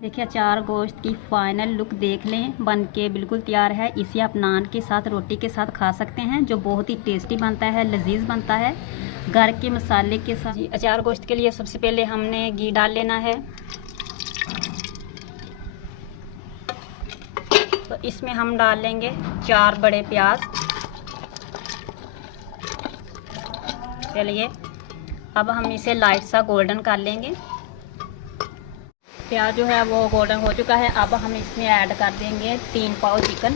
देखिए अचार गोश्त की फाइनल लुक देख लें, बन के बिल्कुल तैयार है। इसे आप नान के साथ, रोटी के साथ खा सकते हैं, जो बहुत ही टेस्टी बनता है, लजीज बनता है घर के मसाले के साथ। जी, अचार गोश्त के लिए सबसे पहले हमने घी डाल लेना है। तो इसमें हम डाल लेंगे 4 बड़े प्याज। चलिए अब हम इसे लाइट सा गोल्डन कर लेंगे। प्याज जो है वो गोल्डन हो चुका है। अब हम इसमें ऐड कर देंगे 3 पाव चिकन।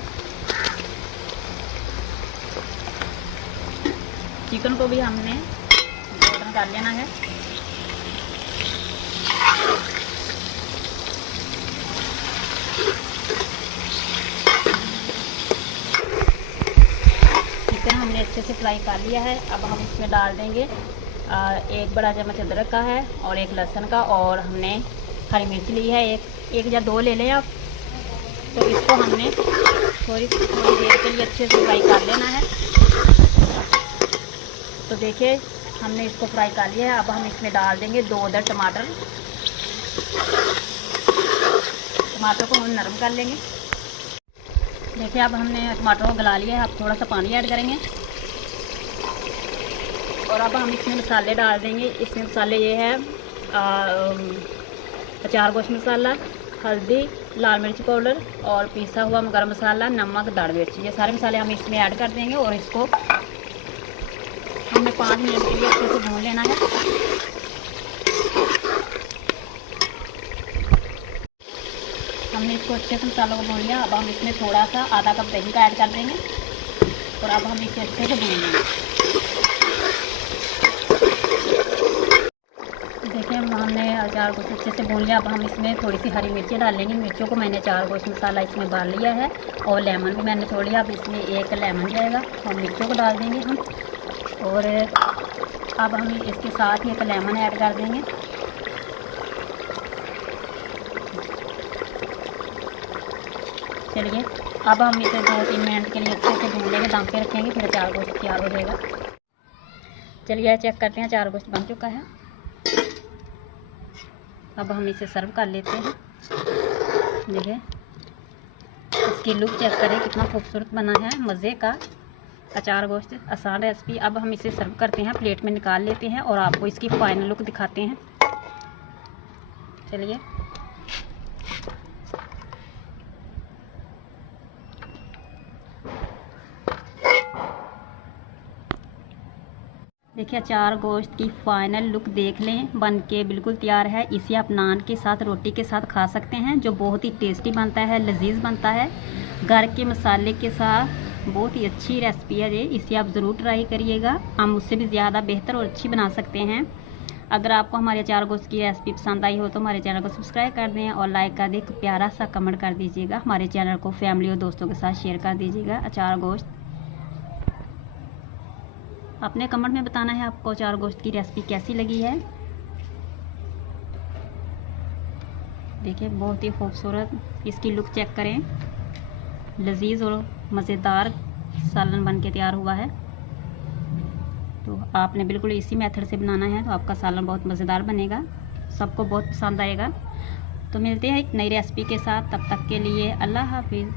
चिकन को भी हमने गोल्डन कर लेना है। चिकन हमने अच्छे से फ्राई कर लिया है। अब हम इसमें डाल देंगे 1 बड़ा चम्मच अदरक का है और 1 लहसुन का, और हमने हरी मिर्च ली है, एक या 2 ले लें आप। तो इसको हमने थोड़ी देर के लिए अच्छे से फ्राई कर लेना है। तो देखिए हमने इसको फ्राई कर लिया है। अब हम इसमें डाल देंगे 2 अदर टमाटर। टमाटर को हम नरम कर लेंगे। देखिए अब हमने टमाटर को गला लिया है। अब थोड़ा सा पानी ऐड करेंगे और अब हम इसमें मसाले डाल देंगे। इसमें मसाले ये है अचार गोश्त मसाला, हल्दी, लाल मिर्च पाउडर और पिसा हुआ गरम मसाला, नमक, दाढ़ मिर्च, ये सारे मसाले हम इसमें ऐड कर देंगे और इसको हमें 5 मिनट के लिए अच्छे से भून लेना है। हमने इसको अच्छे से मसालों को भून लिया। अब हम इसमें थोड़ा सा आधा कप दही का ऐड कर देंगे और अब हम इसे अच्छे से भून लेंगे। देखिए हमने अचार गोश्त अच्छे से भून लिया। अब हम इसमें थोड़ी सी हरी मिर्ची डाल लेंगे। मिर्चों को मैंने अचार गोश्त मसाला इसमें डाल लिया है और लेमन भी मैंने छोड़ लिया। अब इसमें 1 लेमन जाएगा और मिर्चों को डाल देंगे हम, और अब हम इसके साथ ही 1 लेमन ऐड कर देंगे। चलिए अब हम इसे 2-3 मिनट के लिए अच्छे से भून लेंगे, दम पे रखेंगे, फिर अचार गोश्त तैयार हो जाएगा। चलिए चेक करते हैं, अचार गोश्त बन चुका है। अब हम इसे सर्व कर लेते हैं। देखिए इसकी लुक चेक करें, कितना खूबसूरत बना है, मज़े का अचार गोश्त, आसान रेसिपी। अब हम इसे सर्व करते हैं, प्लेट में निकाल लेते हैं और आपको इसकी फाइनल लुक दिखाते हैं। चलिए देखिए अचार गोश्त की फाइनल लुक देख लें, बन के बिल्कुल तैयार है। इसे आप नान के साथ, रोटी के साथ खा सकते हैं, जो बहुत ही टेस्टी बनता है, लजीज बनता है घर के मसाले के साथ। बहुत ही अच्छी रेसिपी है ये, इसे आप ज़रूर ट्राई करिएगा। हम उससे भी ज़्यादा बेहतर और अच्छी बना सकते हैं। अगर आपको हमारे अचार गोश्त की रेसिपी पसंद आई हो तो हमारे चैनल को सब्सक्राइब कर दें और लाइक कर दें, एक प्यारा सा कमेंट कर दीजिएगा। हमारे चैनल को फैमिली और दोस्तों के साथ शेयर कर दीजिएगा। अचार गोश्त अपने कमेंट में बताना है आपको अचार गोश्त की रेसिपी कैसी लगी है। देखिए बहुत ही खूबसूरत इसकी लुक चेक करें, लजीज और मज़ेदार सालन बन के तैयार हुआ है। तो आपने बिल्कुल इसी मेथड से बनाना है तो आपका सालन बहुत मज़ेदार बनेगा, सबको बहुत पसंद आएगा। तो मिलते हैं एक नई रेसिपी के साथ, तब तक के लिए अल्लाह हाफिज़।